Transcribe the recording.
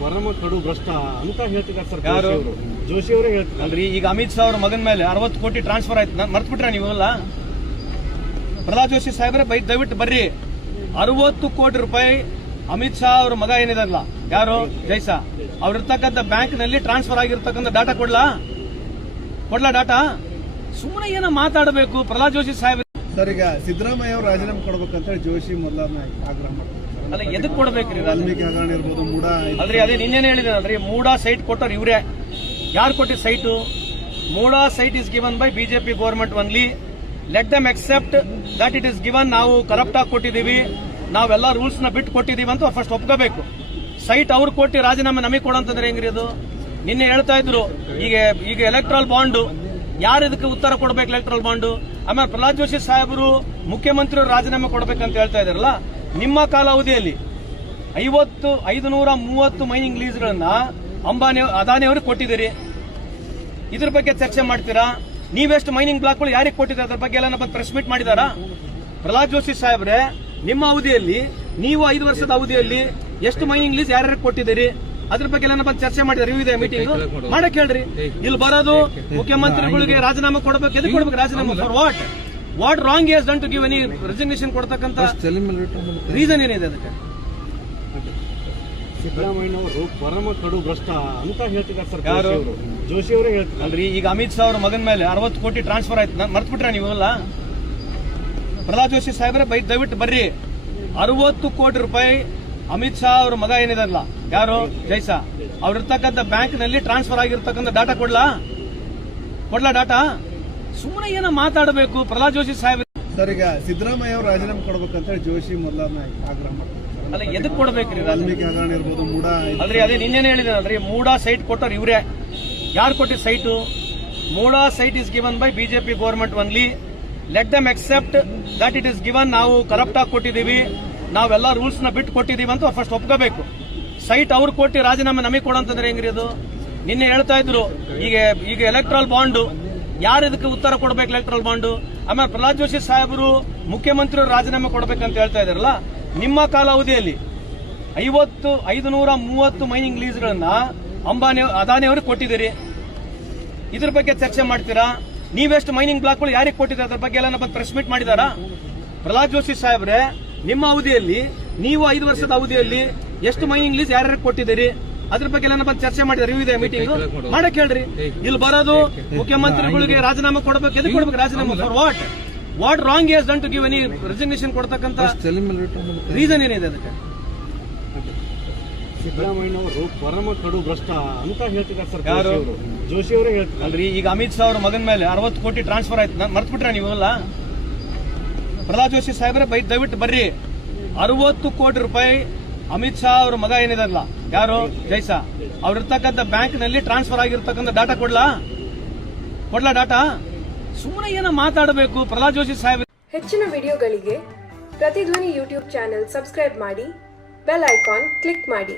ಪರಮ ಕಡು ಭ್ರಷ್ಟ ಅಂತ ಹೇಳ್ತಿದ್ದಾರೆ ಸರ್ ಯಾರು? ಜೋಶಿ ಅವರು. ಜೋಶಿ ಅವರೇ ಹೇಳ್ತಿದ್ದಾರೆ. ಅಲ್ರಿ ಈಗ ಅಮಿತ್ ಶಾ ಅವ್ರ ಮಗನ ಮೇಲೆ ಅರವತ್ತು ಕೋಟಿ ಟ್ರಾನ್ಸ್ಫರ್ ಆಯ್ತು. ನಾನು ಮರ್ತ್ಬಿಟ್ರೆ ನೀವೆಲ್ಲ ಪ್ರಹ್ಲಾದ್ ಜೋಶಿ ಸಾಹೇಬ್ರೆ ಬೈ ದಯವಿಟ್ಟು ಬರ್ರಿ. ಅರವತ್ತು ಕೋಟಿ ರೂಪಾಯಿ ಅಮಿತ್ ಶಾ ಅವ್ರ ಮಗ ಏನಿದಲ್ಲ ಯಾರು? ಜೈಸಾ ಅವ್ರ ಇರ್ತಕ್ಕಂಥ ಬ್ಯಾಂಕ್ನಲ್ಲಿ ಟ್ರಾನ್ಸ್ಫರ್ ಆಗಿರ್ತಕ್ಕಂಥ ಡಾಟಾ ಕೊಡ್ಲಾ? ಕೊಡ್ಲಾ ಡಾಟಾ ಸುಮ್ಮನೆ ಏನೋ ಮಾತಾಡಬೇಕು. ಪ್ರಹ್ಲಾದ್ ಜೋಶಿ ಸಾಹೇಬ್ರೆ. ಸರ್ ಈಗ ಸಿದ್ದರಾಮಯ್ಯ ಅವರು ರಾಜೀನಾಮೆ ಕೊಡ್ಬೇಕಂತ ಹೇಳಿ ಜೋಶಿ ಮೊದಲ ಆಗ್ರಹ ಮಾಡ್ತಾರೆ ಅಲ್ಲ ಎದಕ್ ಕೊಡ್ಬೇಕ್ರಿ ವಾಲ್ಮೀಕಿ ಹಗರಣ ಇರ್ಬೋದು ಮೂಡ ಅಲ್ರಿ ಅದೇ ನಿನ್ನೇನು ಹೇಳಿದೆ ಅಲ್ರಿ ಮೂಡಾ ಸೈಟ್ ಕೊಟ್ಟವ್ರು ಇವರೇ. ಯಾರು ಕೊಟ್ಟಿದ್ site? MUDA site is given by BJP government only let them accept that it is given ನಾವು ಕರಪ್ಟ್ ಆಗಿ ಕೊಟ್ಟಿದೀವಿ ನಾವೆಲ್ಲ ರೂಲ್ಸ್ನ ಬಿಟ್ಟು ಕೊಟ್ಟಿದೀವಿ ಅಂತ ಫಸ್ಟ್ ಒಪ್ಕೋಬೇಕು. ಸೈಟ್ ಅವ್ರು ಕೊಟ್ಟು ರಾಜೀನಾಮೆ ನಮಗೆ ಕೊಡಂತಂದ್ರೆ ಹೆಂಗ್ರಿ ಅದು? ನಿನ್ನೆ ಹೇಳ್ತಾ ಇದ್ರು ಈಗ ಈಗ ಎಲೆಕ್ಟ್ರಲ್ ಬಾಂಡು ಯಾರು ಇದಕ್ಕೆ ಉತ್ತರ ಕೊಡ್ಬೇಕು ಎಲೆಕ್ಟ್ರಲ್ ಬಾಂಡು ಆಮೇಲೆ ಪ್ರಹ್ಲಾದ್ ಜೋಶಿ ಸಾಹೇಬರು ಮುಖ್ಯಮಂತ್ರಿಯವರು ರಾಜೀನಾಮೆ ಕೊಡ್ಬೇಕಂತ ಹೇಳ್ತಾ ಇದಾರಲ್ಲ ನಿಮ್ಮ ಕಾಲಾವಧಿಯಲ್ಲಿ ಐವತ್ತು ಐದು ನೂರ ಮೂವತ್ತು ಮೈನಿಂಗ್ ಲೀಸ್ಗಳನ್ನ ಅಂಬಾನಿ ಅದಾನಿ ಅವರಿಗೆ ಕೊಟ್ಟಿದ್ದೀರಿ. ಇದ್ರ ಬಗ್ಗೆ ಚರ್ಚೆ ಮಾಡ್ತೀರಾ? ನೀವೆಷ್ಟು ಮೈನಿಂಗ್ ಬ್ಲಾಕ್ಗಳು ಯಾರಿಗೆ ಕೊಟ್ಟಿದ್ದಾರೆ? ಅದ್ರ ಬಗ್ಗೆ ಎಲ್ಲ ಬಂದು ಪ್ರೆಸ್ ಮೀಟ್ ಮಾಡಿದಾರಾ? ಪ್ರಹ್ಲಾದ್ ಜೋಶಿ ಸಾಹೇಬ್ರೆ ನಿಮ್ಮ ಅವಧಿಯಲ್ಲಿ ನೀವು ಐದು ವರ್ಷದ ಅವಧಿಯಲ್ಲಿ ಎಷ್ಟು ಮೈನಿಂಗ್ ಲೀಸ್ ಯಾರ್ಯಾರಿಗೆ ಕೊಟ್ಟಿದ್ದೀರಿ? ಅದ್ರ ಬಗ್ಗೆ ಎಲ್ಲ ಬಂದು ಚರ್ಚೆ ಮಾಡಿದಾರೆ. ಇದೆ ಮೀಟಿಂಗ್ ಮಾಡಕ್ ಹೇಳ್ರಿ. ಇಲ್ಲಿ ಬರೋದು ಮುಖ್ಯಮಂತ್ರಿಗಳಿಗೆ ರಾಜೀನಾಮೆ ಕೊಡಬೇಕು. ಎದಕ್ಕೆ ಕೊಡ್ಬೇಕು ರಾಜೀನಾಮೆ? For what what wrong is done to give any resignation ಕೊಡ್ತಕ್ಕಂತ reason ಏನಿದೆ ಅದಕ್ಕೆ? ಸಿದ್ದರಾಮಯ್ಯನವರು ಪರಮ ಕಡು ಭ್ರಷ್ಟ ಅಂತ ಹೇಳ್ತಿದ್ದಾರೆ ಸರ್ ಯಾರು? ಜೋಶಿ ಅವರು. ಹೇಳ್ತಾರೆ ಅಲ್ರಿ ಈಗ ಅಮಿತ್ ಶಾ ಅವ್ರ ಮಗನ ಮೇಲೆ ಅರವತ್ತು ಕೋಟಿ ಟ್ರಾನ್ಸ್ಫರ್ ಆಯ್ತು. ಮರ್ತ್ಬಿಟ್ರ ಮರ್ತ್ಬಿಟ್ರೆ ನೀವೆಲ್ಲ ಪ್ರಹ್ಲಾದ್ ಜೋಶಿ ಸಾಹೇಬ್ರೆ ಬೈ ದಯವಿಟ್ಟು ಬರ್ರಿ. ಅರವತ್ತು ಕೋಟಿ ರೂಪಾಯಿ ಅಮಿತ್ ಶಾ ಅವ್ರ ಮಗ ಏನಿದಲ್ಲ ಯಾರು? ಜೈಸಾ ಅವ್ರಿರ್ತಕ್ಕಂಥ ಬ್ಯಾಂಕ್ನಲ್ಲಿ ಟ್ರಾನ್ಸ್ಫರ್ ಆಗಿರ್ತಕ್ಕಂಥ ಡಾಟಾ ಕೊಡ್ಲಾ? ಕೊಡ್ಲಾ ಡಾಟಾ ಸುಮ್ಮನೆ ಏನೋ ಮಾತಾಡಬೇಕು ಪ್ರಹ್ಲಾದ್ ಜೋಶಿ ಸಾಹೇಬ್ ಸರ್ ಈಗ ಸಿದ್ದರಾಮಯ್ಯ ಅವರು ರಾಜೀನಾಮೆ ಕೊಡ್ಬೇಕಂತ ಹೇಳಿ ಜೋಶಿ ಮೊದಲನ್ನ ಆಗ್ರಹ ಮಾಡ್ತಾರೆ ಅಲ್ಲ ಎದಕ್ ಕೊಡ್ಬೇಕ್ರಿ ವಾಲ್ಮೀಕಿ ಹಗರಣ ಇರ್ಬೋದು ಮೂಡ ಅಲ್ರಿ ಅದೇ ನಿನ್ನೆ ಹೇಳಿದ್ರಿ ಮೂಡ ಮೂಡಾ ಸೈಟ್ ಕೊಟ್ಟವ್ರು ಇವ್ರೆ. ಯಾರು ಕೊಟ್ಟಿದ್ site? MUDA site is given by BJP government only let them accept that it is given ನಾವು ಕರಪ್ಟ್ ಆಗಿ ಕೊಟ್ಟಿದೀವಿ ನಾವೆಲ್ಲ ರೂಲ್ಸ್ನ ಬಿಟ್ಟು ಕೊಟ್ಟಿದೀವಿ ಅಂತ ಫಸ್ಟ್ ಒಪ್ಕೋಬೇಕು. ಸೈಟ್ ಅವ್ರು ಕೊಟ್ಟು ರಾಜೀನಾಮೆ ನಮಗೆ ಕೊಡಂತಂದ್ರೆ ಹೆಂಗ್ರಿ ಅದು? ನಿನ್ನೆ ಹೇಳ್ತಾ ಇದ್ರು ಈಗ ಈಗ ಎಲೆಕ್ಟ್ರಲ್ ಬಾಂಡ್ ಯಾರು ಇದಕ್ಕೆ ಉತ್ತರ ಕೊಡಬೇಕು ಎಲೆಕ್ಟ್ರಲ್ ಬಾಂಡು ಆಮೇಲೆ ಪ್ರಹ್ಲಾದ್ ಜೋಶಿ ಸಾಹೇಬರು ಮುಖ್ಯಮಂತ್ರಿ ರಾಜೀನಾಮೆ ಕೊಡಬೇಕಂತ ಹೇಳ್ತಾ ಇದಾರಲ್ಲ ನಿಮ್ಮ ಕಾಲಾವಧಿಯಲ್ಲಿ ಐವತ್ತು ಐದು ನೂರ ಮೂವತ್ತು ಮೈನಿಂಗ್ ಲೀಸ್ಗಳನ್ನ ಅಂಬಾನಿ, ಅದಾನಿ ಅವರಿಗೆ ಕೊಟ್ಟಿದ್ದೀರಿ. ಇದ್ರ ಬಗ್ಗೆ ಚರ್ಚೆ ಮಾಡ್ತೀರಾ? ನೀವೆಷ್ಟು ಮೈನಿಂಗ್ ಬ್ಲಾಕ್ಗಳು ಯಾರಿಗೆ ಕೊಟ್ಟಿದ್ದಾರೆ? ಅದ್ರ ಬಗ್ಗೆ ಎಲ್ಲ ಪ್ರೆಸ್ ಮೀಟ್ ಮಾಡಿದಾರಾ? ಪ್ರಹ್ಲಾದ್ ಜೋಶಿ ಸಾಹೇಬ್ರೆ, ನಿಮ್ಮ ಅವಧಿಯಲ್ಲಿ, ನೀವು ಐದು ವರ್ಷದ ಅವಧಿಯಲ್ಲಿ ಎಷ್ಟು ಮೈನಿಂಗ್ ಲೀಸ್ ಯಾರ್ಯಾರಿಗೆ ಕೊಟ್ಟಿದ್ದೀರಿ? ಅದ್ರ ಬಗ್ಗೆ ಎಲ್ಲ ಚರ್ಚೆ ಚರ್ಚೆ ರಿವ್ಯೂ ಇದೆ ಮೀಟಿಂಗ್ ಮಾಡಕ್ ಹೇಳ್ರಿ. ಇಲ್ಲಿ ಬರೋದು ಮುಖ್ಯಮಂತ್ರಿಗಳಿಗೆ ರಾಜೀನಾಮೆ ಕೊಡಬೇಕು. ಎದಕ್ಕೆ ಕೊಡ್ಬೇಕು ರಾಜೀನಾಮೆ for what what wrong is done to give any resignation ಕೊಡ್ತಕ್ಕಂತ reason ಏನಿದೆ ಅದಕ್ಕೆ? ಸಿದ್ದರಾಮಯ್ಯನವರು ಪರಮ ಕಡು ಭ್ರಷ್ಟ ಅಂತ ಹೇಳ್ತಿದ್ದಾರೆ ಸರ್ ಯಾರು? ಜೋಶಿ ಅವರು. ಹೇಳ್ತಿದ್ದಾರೆ. ಅಲ್ರಿ ಈಗ ಅಮಿತ್ ಶಾ ಅವ್ರ ಮಗನ ಮೇಲೆ ಅರವತ್ತು ಕೋಟಿ ಟ್ರಾನ್ಸ್ಫರ್ ಆಯ್ತು. ನಾನು ಮರ್ತ್ಬಿಟ್ರೆ ನೀವೆಲ್ಲ? ಪ್ರಹ್ಲಾದ್ ಜೋಶಿ ಸಾಹೇಬ್ರೆ ಬೈ ದಯವಿಟ್ಟು ಬರ್ರಿ. ಅರವತ್ತು ಕೋಟಿ ರೂಪಾಯಿ ಅಮಿತ್ ಶಾ ಅವ್ರ ಮಗ ಏನಿದಾರಲ್ಲ ಯಾರು? ಜೈಸ. ಅವ್ರಿರ್ತಕ್ಕಂಥ ಬ್ಯಾಂಕ್ನಲ್ಲಿ ಟ್ರಾನ್ಸ್ಫರ್ ಆಗಿರ್ತಕ್ಕಂಥ ಡಾಟಾ ಕೊಡ್ಲಾ? ಕೊಡ್ಲಾ ಡಾಟಾ? ಸುಮ್ಮನೆ ಏನೋ ಮಾತಾಡಬೇಕು. ಪ್ರಹ್ಲಾದ್ ಜೋಶಿ ಸಾಹೇಬ್ ಹೆಚ್ಚಿನ ವಿಡಿಯೋಗಳಿಗೆ ಪ್ರತಿಧ್ವನಿ ಯೂಟ್ಯೂಬ್ ಚಾನೆಲ್ ಸಬ್ಸ್ಕ್ರೈಬ್ ಮಾಡಿ, ಬೆಲ್ ಐಕಾನ್ ಕ್ಲಿಕ್ ಮಾಡಿ.